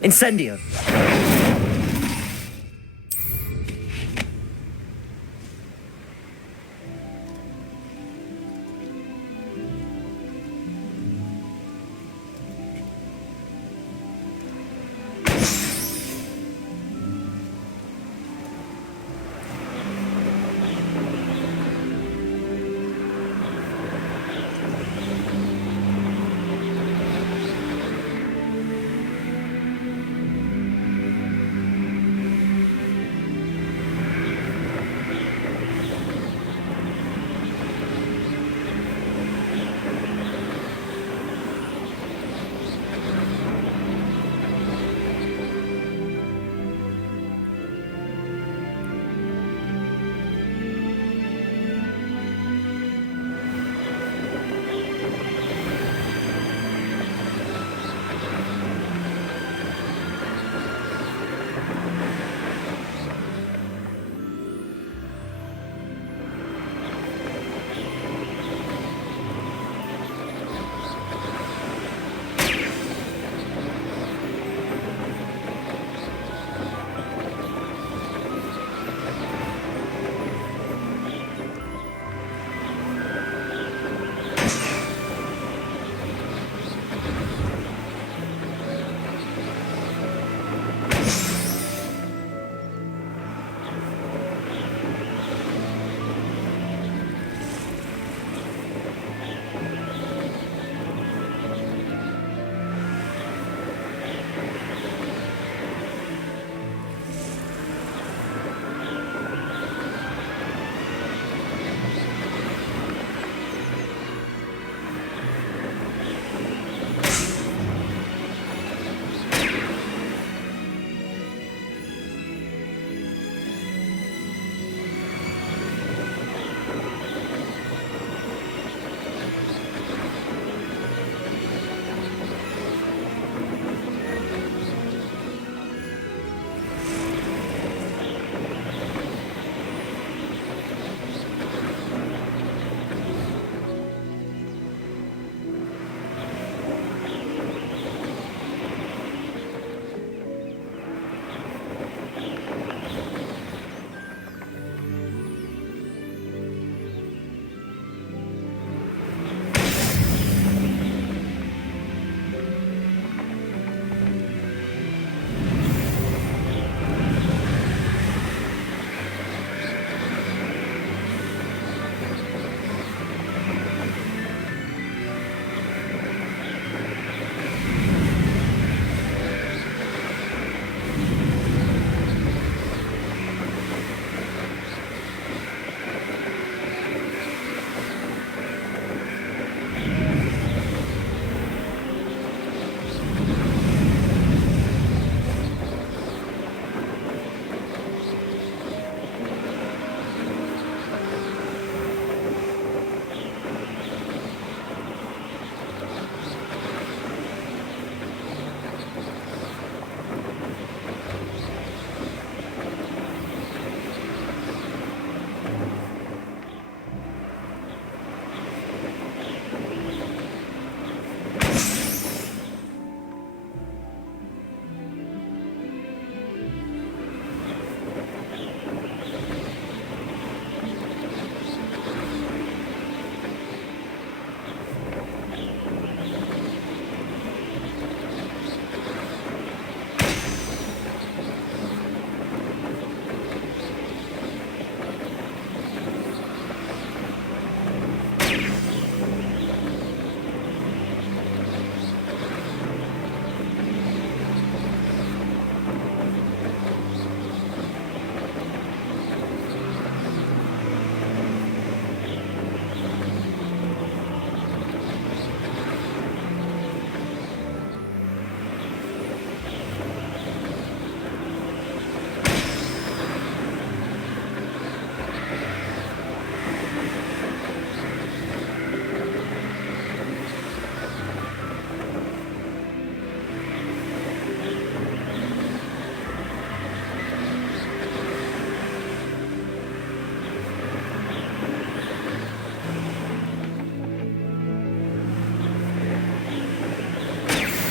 Incendio.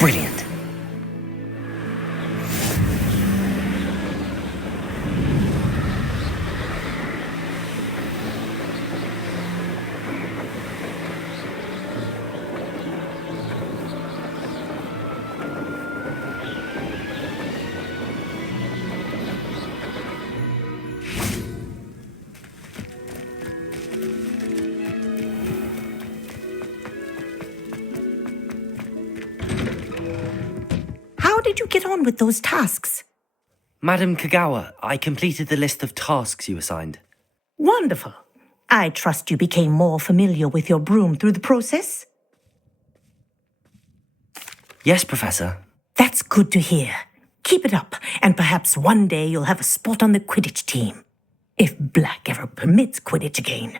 Brilliant. did you get on with those tasks? Madam Kagawa, I completed the list of tasks you assigned. Wonderful. I trust you became more familiar with your broom through the process? Yes, Professor. That's good to hear. Keep it up, and perhaps one day you'll have a spot on the Quidditch team. If Black ever permits Quidditch again.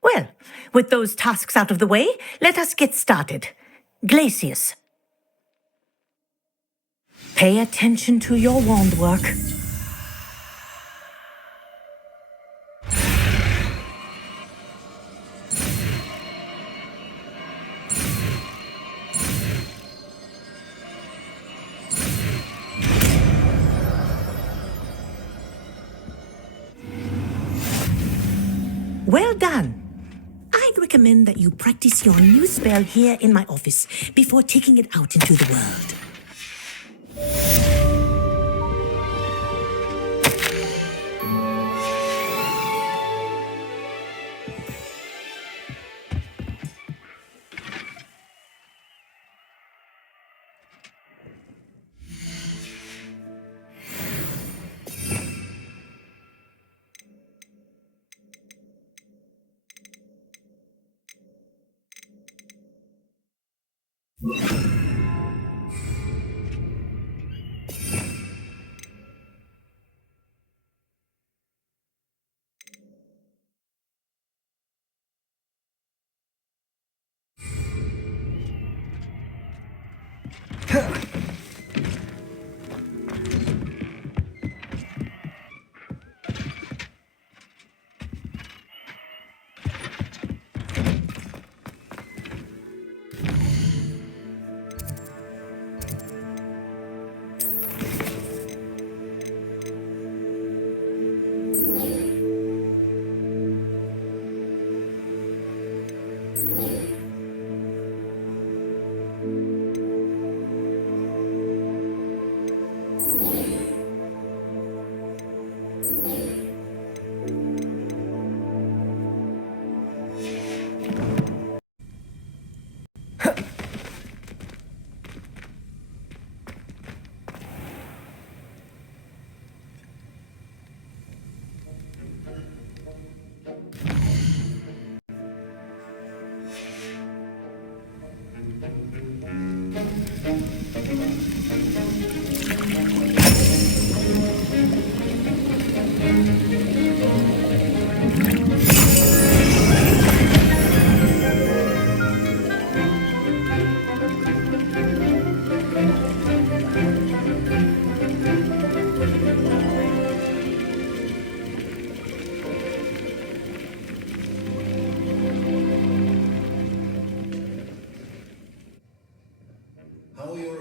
Well, with those tasks out of the way, let us get started. Glacius. Pay attention to your wand work. Well done. I'd recommend that you practice your new spell here in my office before taking it out into the world.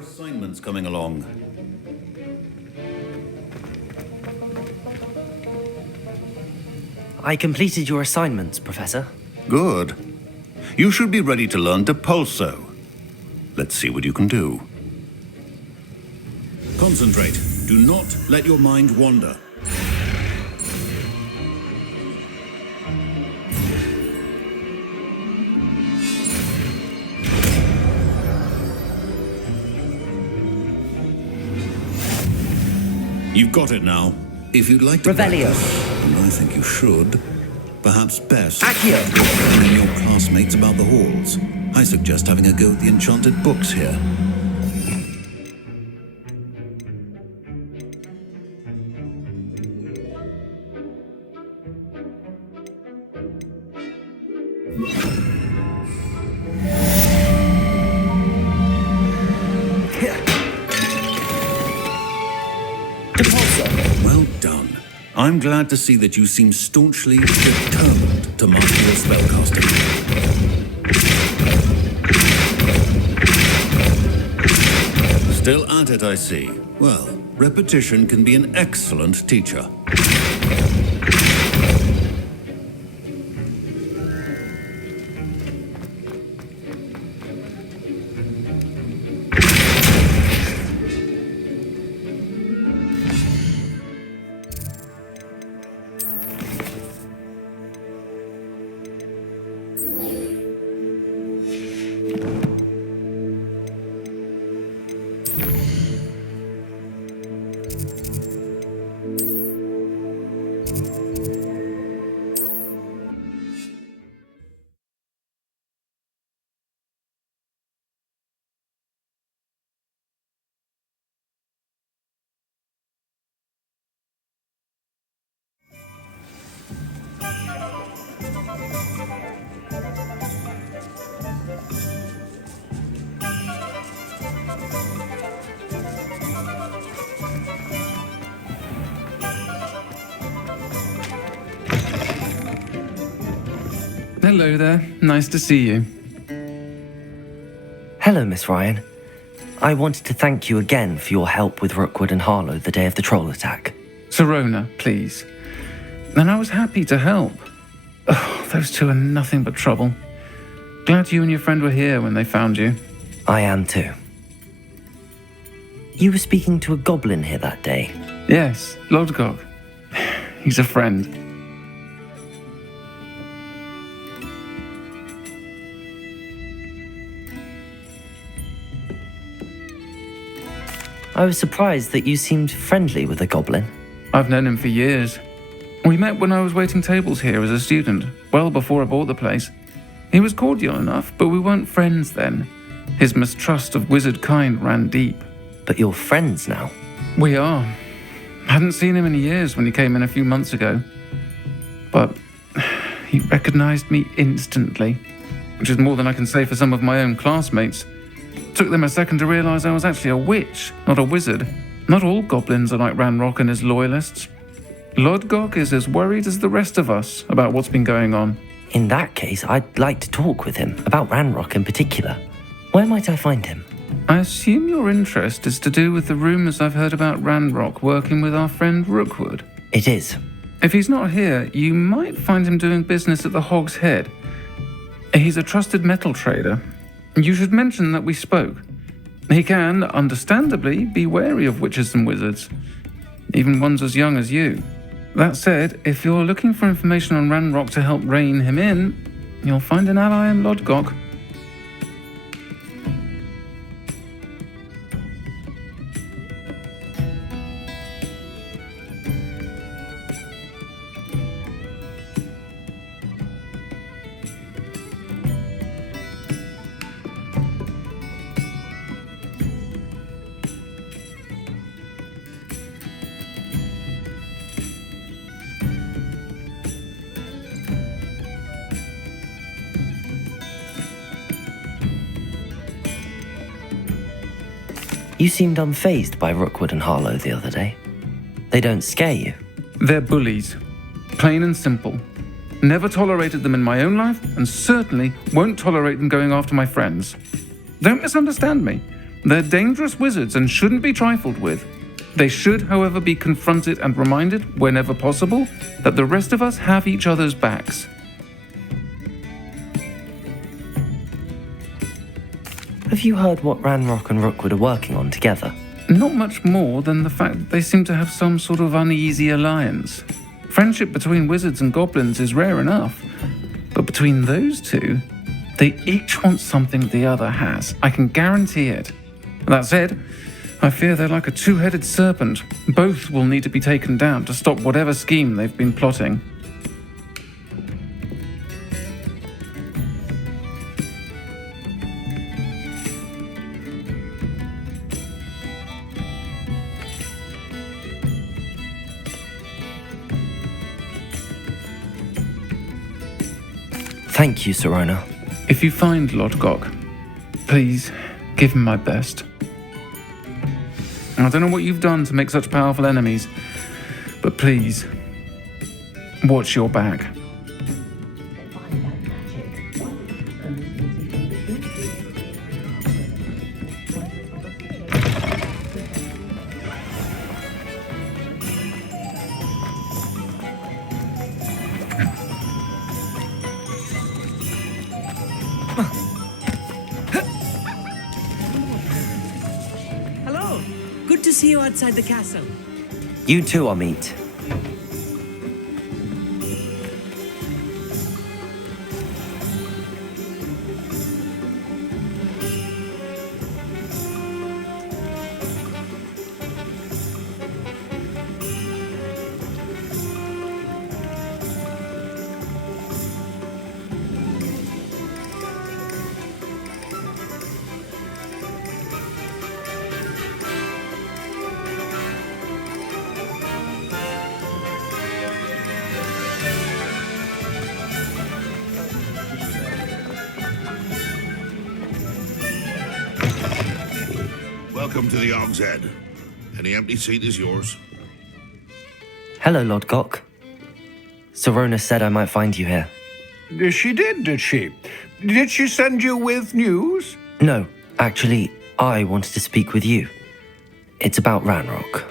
Assignments coming along. I completed your assignments, Professor. Good. You should be ready to learn Depulso. Let's see what you can do. Concentrate. Do not let your mind wander. You've got it now. If you'd like to Revelio. practice, and I think you should, perhaps best Accio. telling your classmates about the halls. I suggest having a go at the enchanted books here. Well done. I'm glad to see that you seem staunchly determined to master your spellcasting. Still at it, I see. Well, repetition can be an excellent teacher. Hello there. Nice to see you. Hello, Miss Ryan. I wanted to thank you again for your help with Rookwood and Harlow the day of the troll attack. Sirona, please. And I was happy to help. Oh, those two are nothing but trouble. Glad you and your friend were here when they found you. I am too. You were speaking to a goblin here that day. Yes, Lodgok. He's a friend. I was surprised that you seemed friendly with a goblin. I've known him for years. We met when I was waiting tables here as a student, well before I bought the place. He was cordial enough, but we weren't friends then. His mistrust of wizard kind ran deep. But you're friends now. We are. Hadn't seen him in years when he came in a few months ago. But he recognized me instantly, which is more than I can say for some of my own classmates. Took them a second to realize I was actually a witch, not a wizard. Not all goblins are like Ranrock and his loyalists. Lodgok is as worried as the rest of us about what's been going on. In that case, I'd like to talk with him, about Ranrock in particular. Where might I find him? I assume your interest is to do with the rumors I've heard about Ranrock working with our friend Rookwood. It is. If he's not here, you might find him doing business at the Hog's Head. He's a trusted metal trader. You should mention that we spoke. He can, understandably, be wary of witches and wizards, even ones as young as you. That said, if you're looking for information on Ranrock to help rein him in, you'll find an ally in Lodgok. You seemed unfazed by Rookwood and Harlow the other day. They don't scare you. They're bullies. Plain and simple. Never tolerated them in my own life, and certainly won't tolerate them going after my friends. Don't misunderstand me. They're dangerous wizards and shouldn't be trifled with. They should, however, be confronted and reminded, whenever possible, that the rest of us have each other's backs. Have you heard what Ranrock and Rookwood are working on together? Not much more than the fact that they seem to have some sort of uneasy alliance. Friendship between wizards and goblins is rare enough, but between those two, they each want something the other has. I can guarantee it. That said, I fear they're like a two-headed serpent. Both will need to be taken down to stop whatever scheme they've been plotting. Thank you, Sirona. If you find Lodgok, please give him my best. I don't know what you've done to make such powerful enemies, but please, watch your back. Hello. Good to see you outside the castle. You too, Amit. Welcome to the Hog's Head. Any empty seat is yours. Hello, Lodgok. Sirona said I might find you here. She did she? Did she send you with news? No, actually, I wanted to speak with you. It's about Ranrock.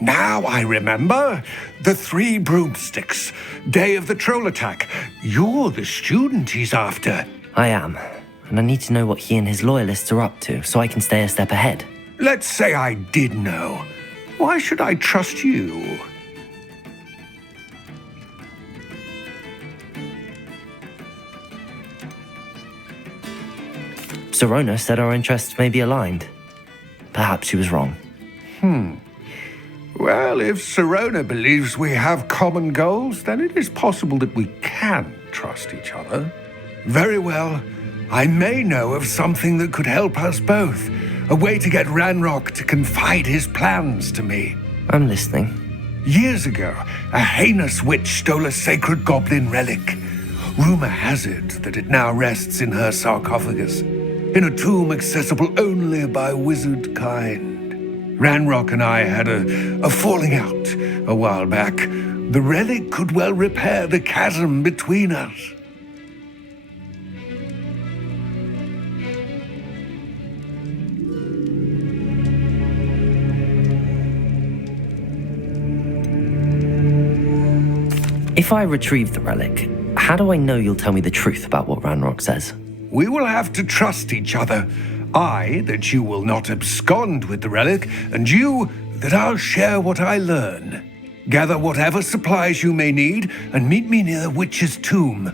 Now I remember. The 3 broomsticks. Day of the troll attack. You're the student he's after. I am, and I need to know what he and his loyalists are up to so I can stay a step ahead. Let's say I did know. Why should I trust you? Sirona said our interests may be aligned. Perhaps she was wrong. Well, if Sirona believes we have common goals, then it is possible that we can trust each other. Very well. I may know of something that could help us both. A way to get Ranrock to confide his plans to me. I'm listening. Years ago, a heinous witch stole a sacred goblin relic. Rumor has it that it now rests in her sarcophagus, in a tomb accessible only by wizard kind. Ranrock and I had a falling out a while back. The relic could well repair the chasm between us. If I retrieve the relic, how do I know you'll tell me the truth about what Ranrock says? We will have to trust each other. I, that you will not abscond with the relic, and you, that I'll share what I learn. Gather whatever supplies you may need, and meet me near the witch's tomb.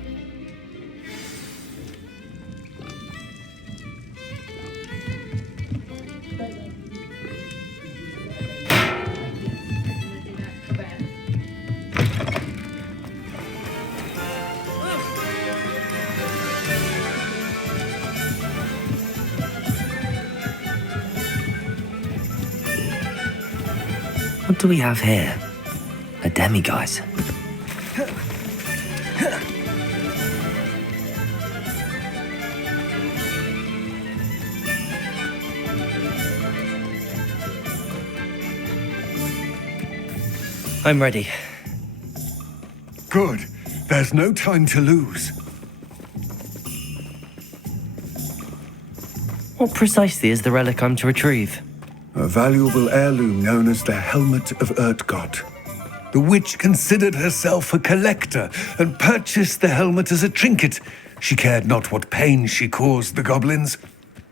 What do we have here? A demiguise. I'm ready. Good. There's no time to lose. What precisely is the relic I'm to retrieve? A valuable heirloom known as the Helmet of Urtgott. The witch considered herself a collector and purchased the helmet as a trinket. She cared not what pain she caused the goblins.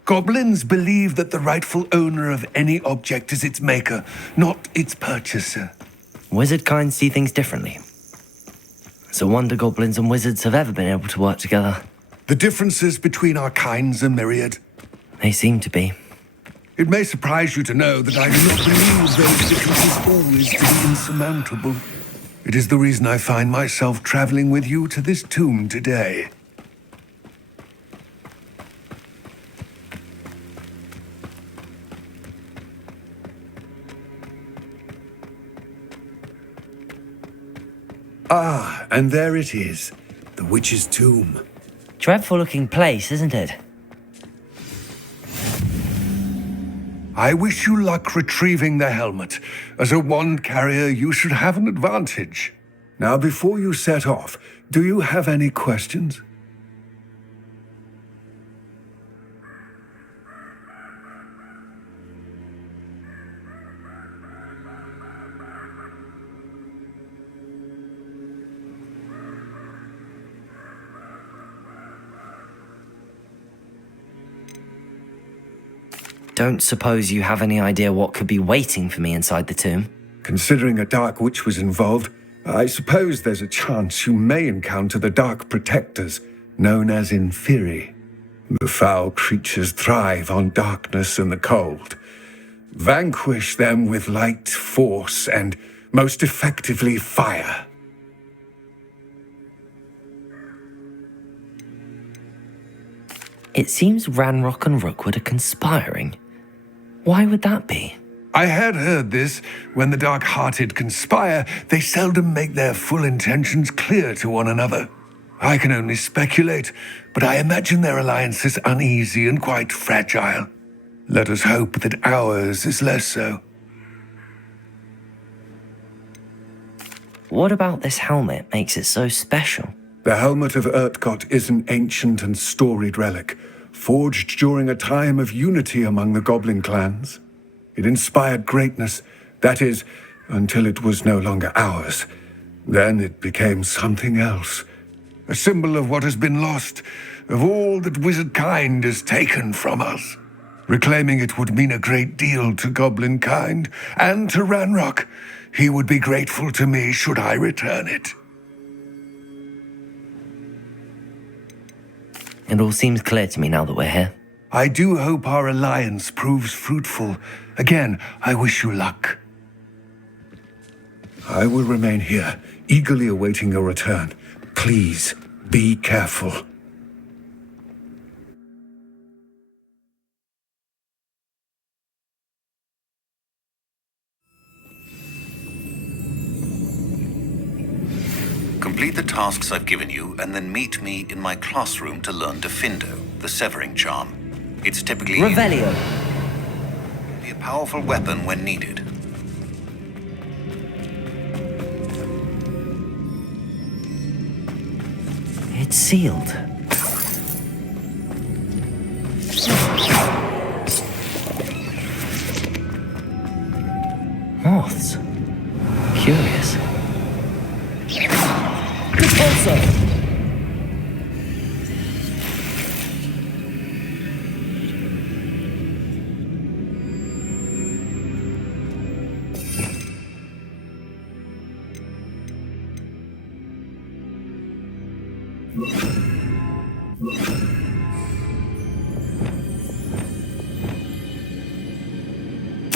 Goblins believe that the rightful owner of any object is its maker, not its purchaser. Wizard kind see things differently. It's a wonder goblins and wizards have ever been able to work together. The differences between our kinds are myriad. They seem to be. It may surprise you to know that I do not believe those differences always to be insurmountable. It is the reason I find myself traveling with you to this tomb today. Ah, and there it is, the witch's tomb. Dreadful looking place, isn't it? I wish you luck retrieving the helmet. As a wand carrier, you should have an advantage. Now, before you set off, do you have any questions? Don't suppose you have any idea what could be waiting for me inside the tomb? Considering a Dark Witch was involved, I suppose there's a chance you may encounter the Dark Protectors, known as Inferi. The foul creatures thrive on darkness and the cold. Vanquish them with light, force, and most effectively fire. It seems Ranrock and Rookwood are conspiring. Why would that be? I had heard this. When the dark-hearted conspire, they seldom make their full intentions clear to one another. I can only speculate, but I imagine their alliance is uneasy and quite fragile. Let us hope that ours is less so. What about this helmet makes it so special? The helmet of Urtkot is an ancient and storied relic, forged during a time of unity among the goblin clans. It inspired greatness, that is, until it was no longer ours. Then it became something else. A symbol of what has been lost, of all that wizard kind has taken from us. Reclaiming it would mean a great deal to goblin kind, and to Ranrock. He would be grateful to me should I return it. It all seems clear to me now that we're here. I do hope our alliance proves fruitful. Again, I wish you luck. I will remain here, eagerly awaiting your return. Please, be careful. Complete the tasks I've given you, and then meet me in my classroom to learn Defindo, the severing charm. It's typically Revelio. be a powerful weapon when needed. It's sealed. Moths. Curious. Also.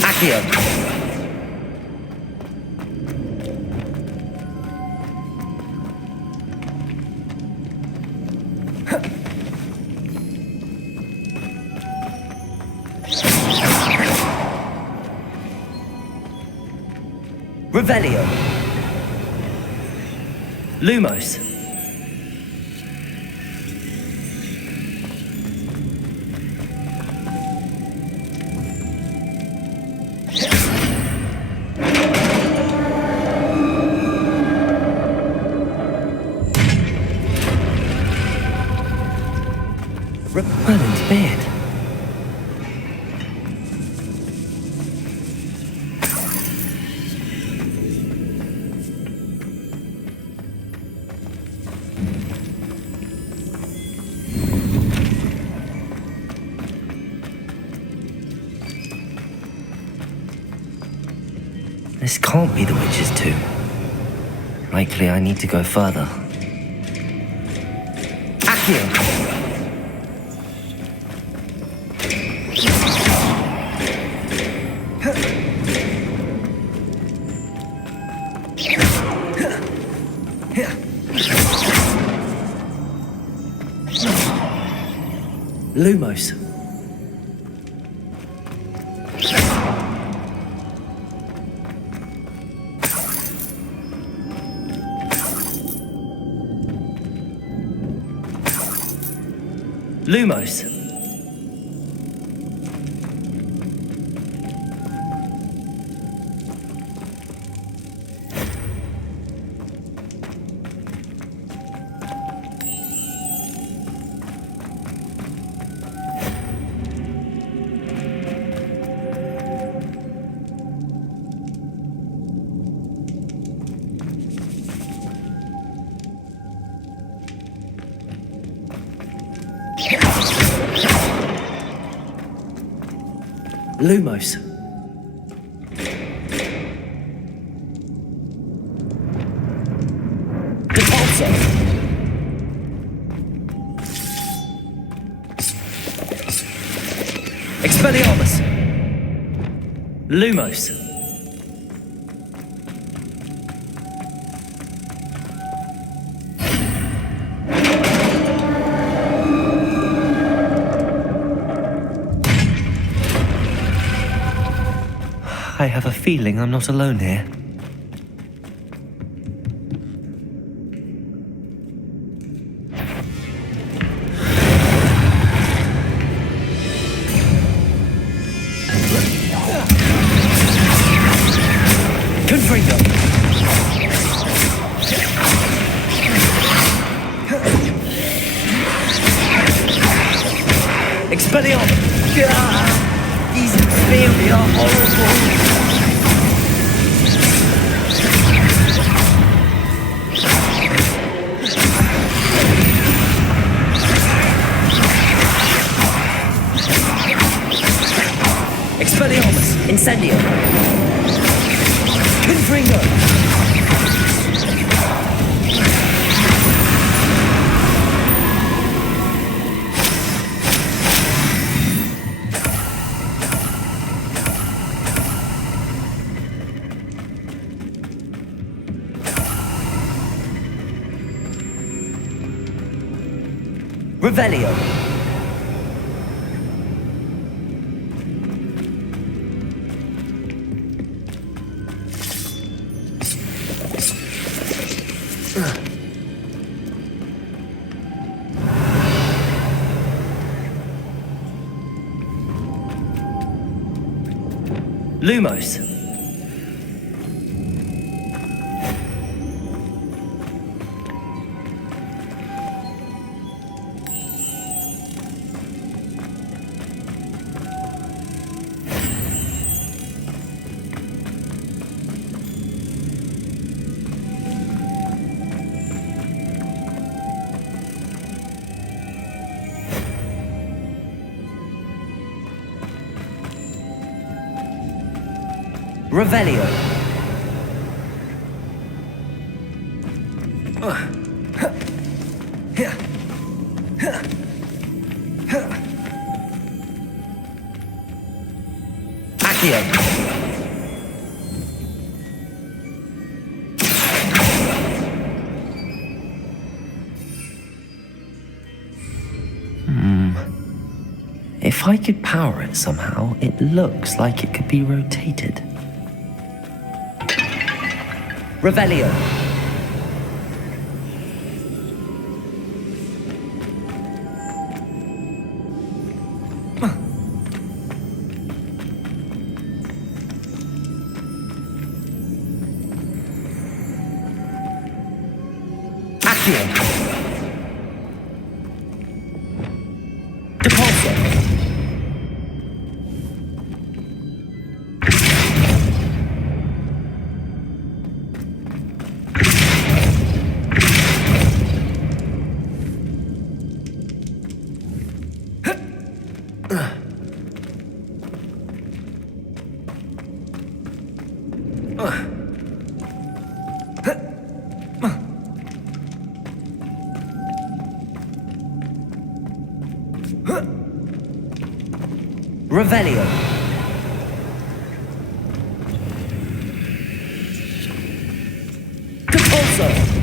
Accio. Revelio. Lumos. Merlin's beard. This can't be the witch's tomb. Likely I need to go further. Accio! Lumos. Lumos. Lumos. Repulsor. Expelliarmus. Lumos. I have a feeling I'm not alone here. Confringo. God, these family are horrible. Expelliarmus, Incendio. Confringo. Revelio. Lumos. Revelio. Accio. If I could power it somehow, it looks like it could be rotated. Revelio. Accio. Depulso. Revelio. Depulso.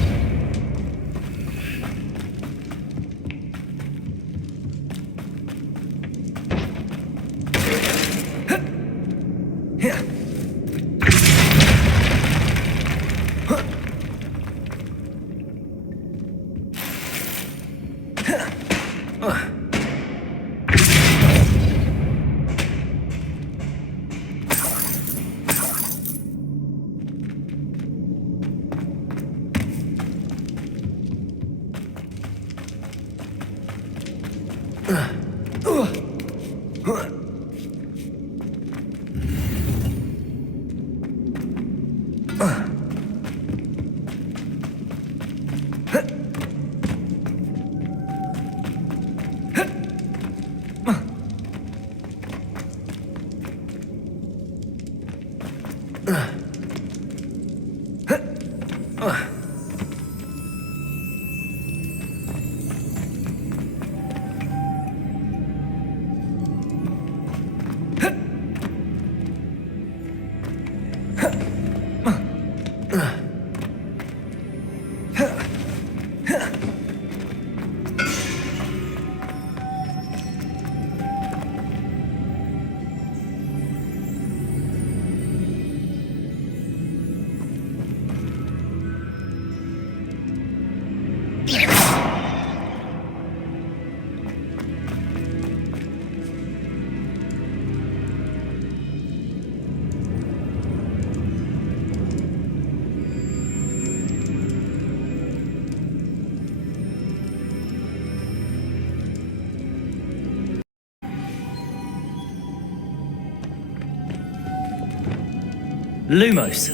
Lumos.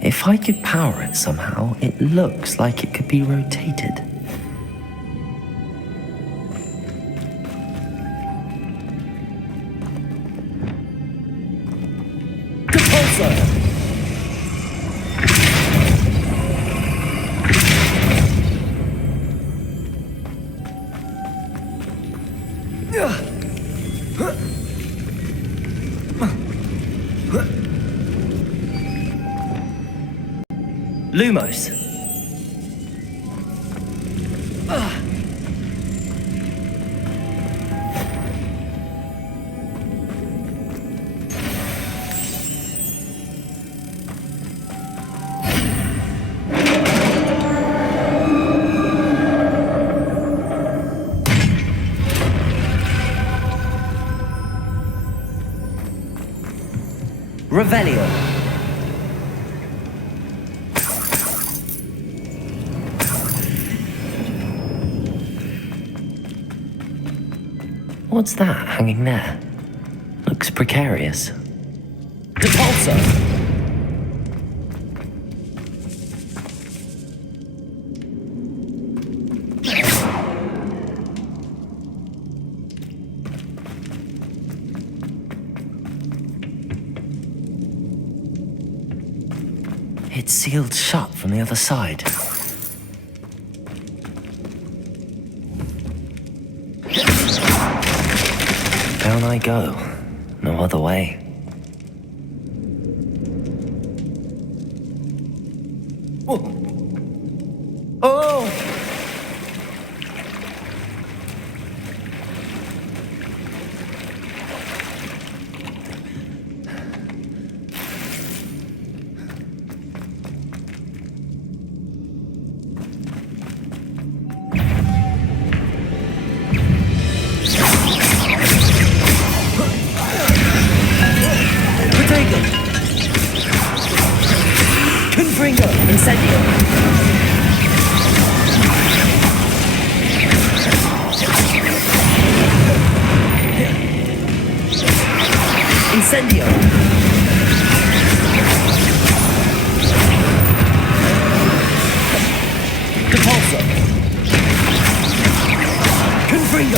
If I could power it somehow, it looks like it could be rotated. Lumos. Revelio. What's that hanging there? Looks precarious. Depulsor! It's sealed shut from the other side. Down I go. No other way. Oh! Incendio. Incendio. Depulsor. Confringo.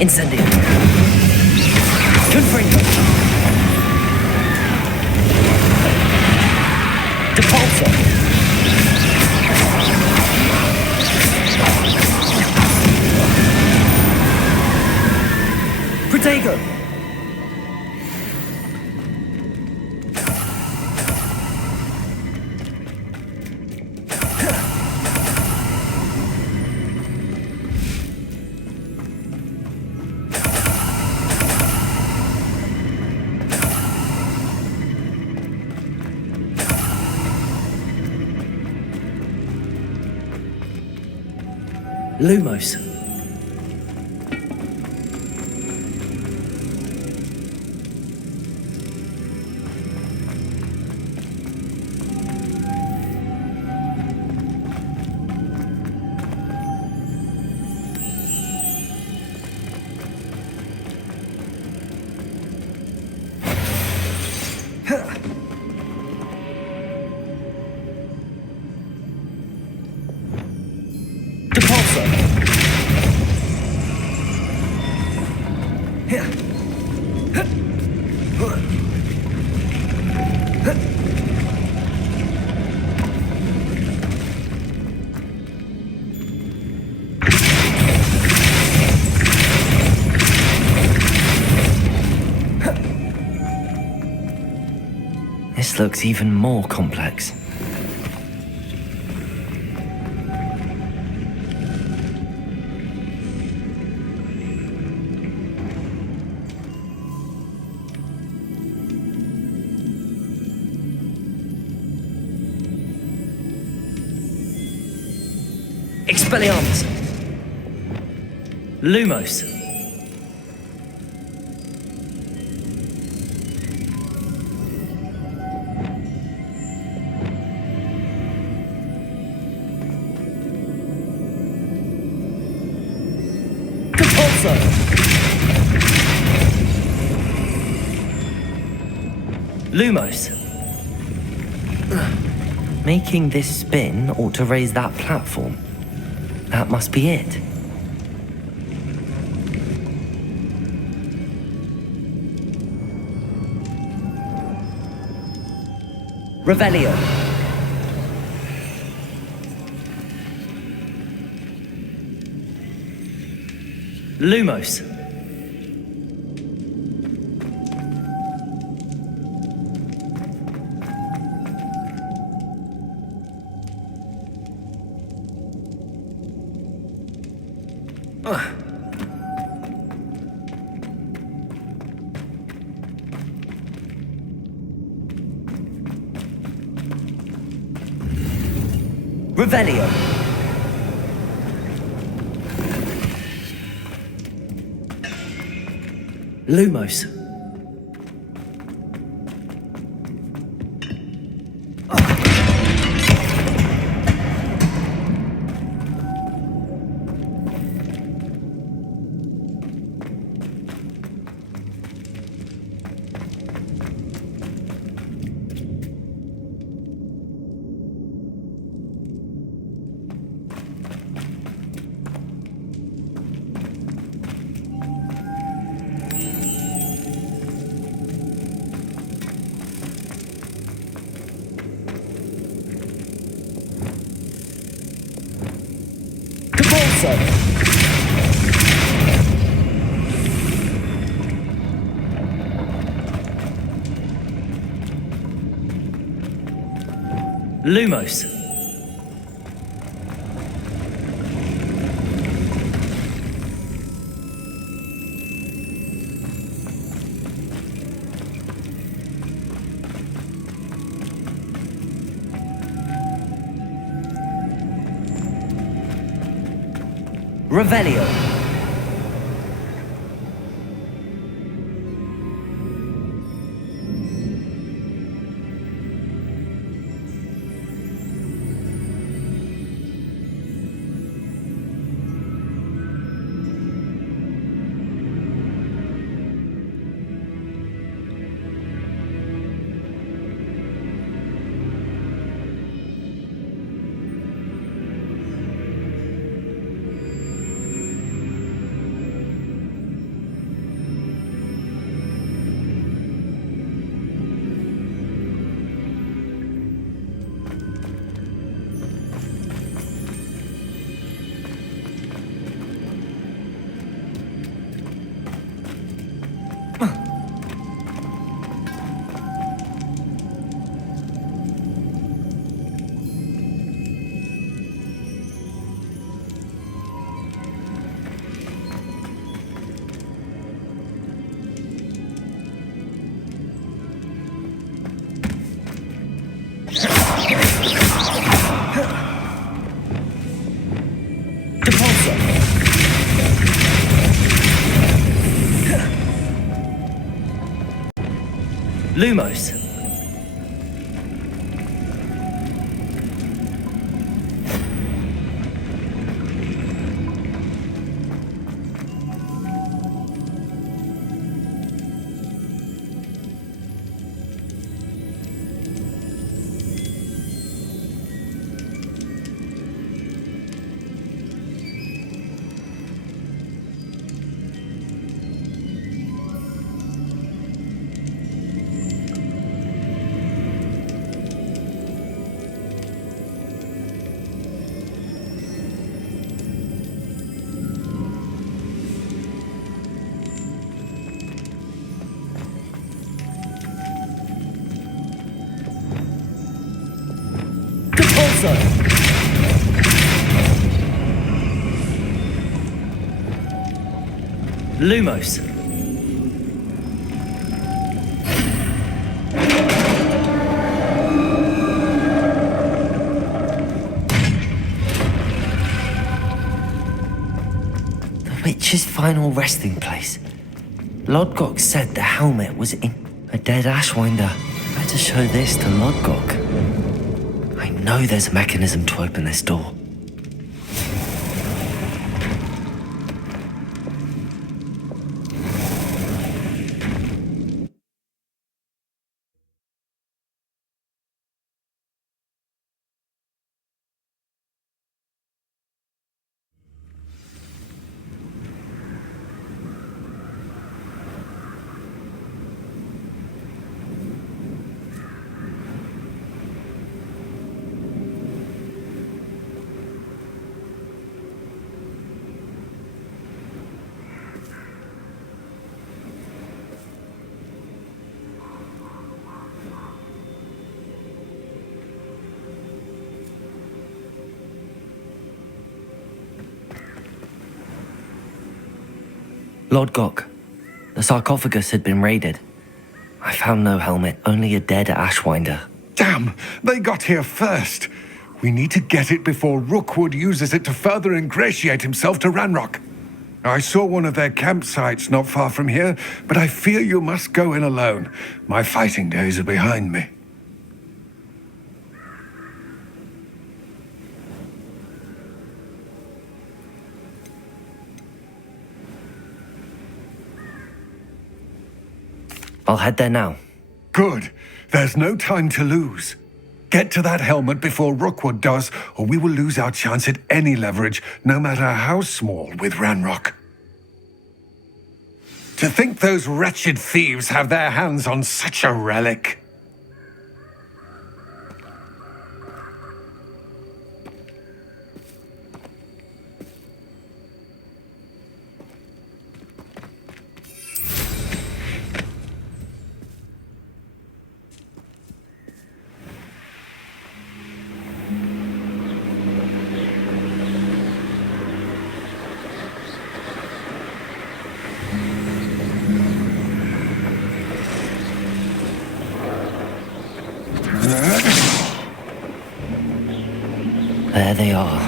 Incendio. Confringo. Depulsor. Protego. Lumos. This looks even more complex. Expelliarmus! Lumos! Lumos. Making this spin ought to raise that platform. That must be it. Revelio. Lumos. Revelio. Lumos. Lumos. Revelio. Lumos. Repulsor! Lumos. The witch's final resting place. Lodgok said the helmet was in a dead Ashwinder. Better show this to Lodgok. I know there's a mechanism to open this door. Lodgok, the sarcophagus had been raided. I found no helmet, only a dead Ashwinder. Damn, they got here first. We need to get it before Rookwood uses it to further ingratiate himself to Ranrock. I saw one of their campsites not far from here, but I fear you must go in alone. My fighting days are behind me. I'll head there now. Good. There's no time to lose. Get to that helmet before Rookwood does, or we will lose our chance at any leverage, no matter how small, with Ranrock. To think those wretched thieves have their hands on such a relic. There they are.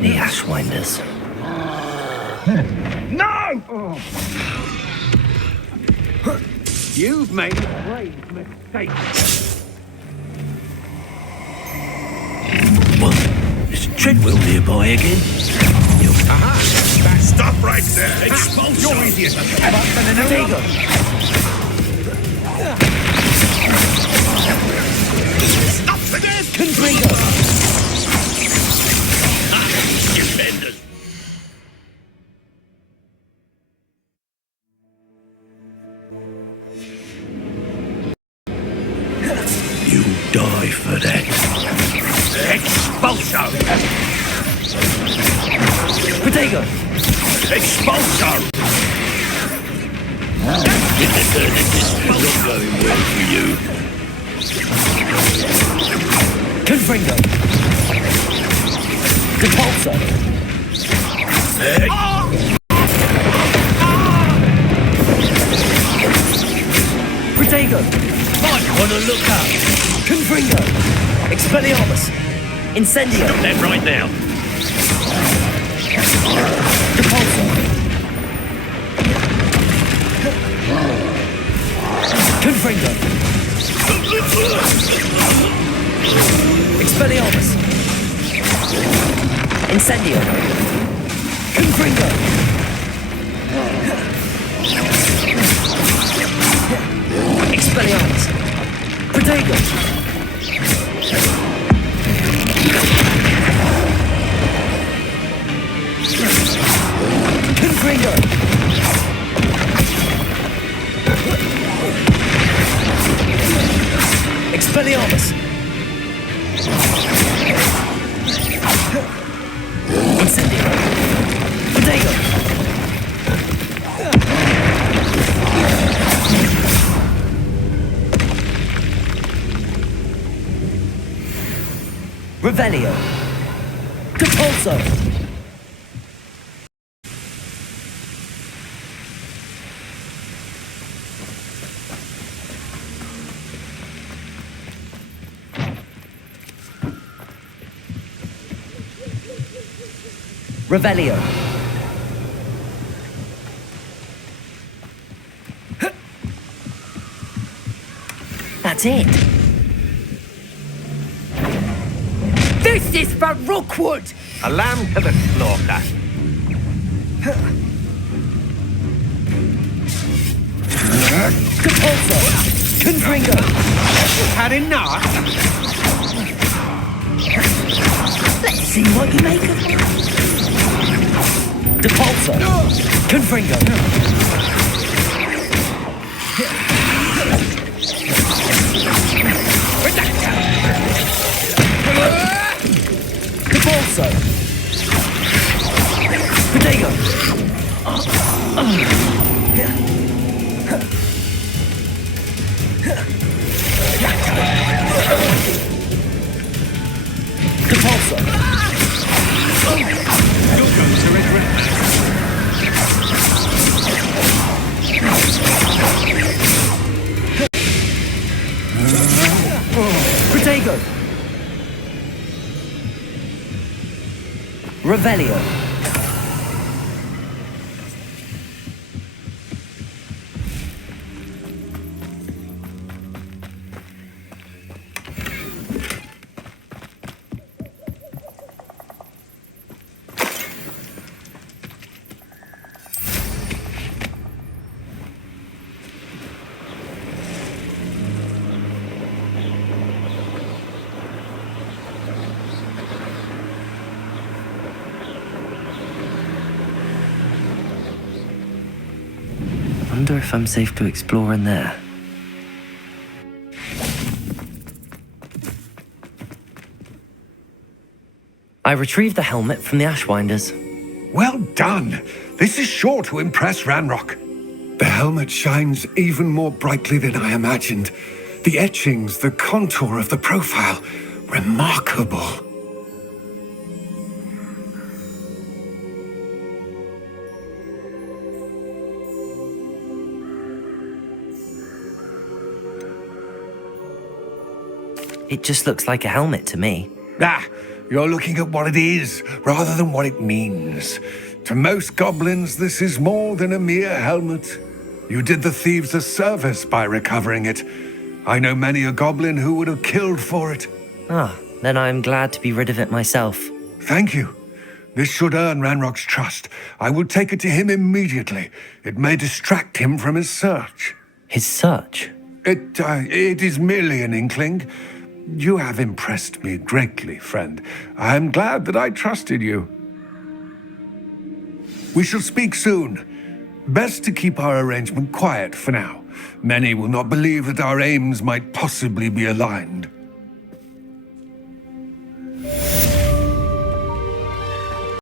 The Ashwinders. No! You've made a grave mistake. What? Is Treadwell nearby again? Aha! Stop right there! Expulse! You're idiot! Potato! Stop this! Confringo! Defenders! You die for that. Expulso! Potato! Expulso! This is not going well for you. Confringo! Repulsor! Protego! Might want to look up. Confringo! Expelliarmus! Incendio! Stop that right now. Repulsor! Confringo! Expelliarmus! Incendio! Confringo! Expelliarmus! Protego! Confringo! Expelliarmus! Incendio! Protego! Revelio. Depulso. Revelio. That's it. This is for Rookwood! A lamb to the slaughter. Depulso. Confringo. Had enough? Let's see what you make of it. Depulso. Confringo. Depulso. Potato. Depulso. Protego. Revelio. Wonder if I'm safe to explore in there. I retrieved the helmet from the Ashwinders. Well done. This is sure to impress Ranrock. The helmet shines even more brightly than I imagined. The etchings, the contour of the profile, remarkable. It just looks like a helmet to me. Ah, you're looking at what it is, rather than what it means. To most goblins, this is more than a mere helmet. You did the thieves a service by recovering it. I know many a goblin who would have killed for it. Ah, then I'm glad to be rid of it myself. Thank you. This should earn Ranrock's trust. I will take it to him immediately. It may distract him from his search. His search? It is merely an inkling. You have impressed me greatly, friend. I am glad that I trusted you. We shall speak soon. Best to keep our arrangement quiet for now. Many will not believe that our aims might possibly be aligned.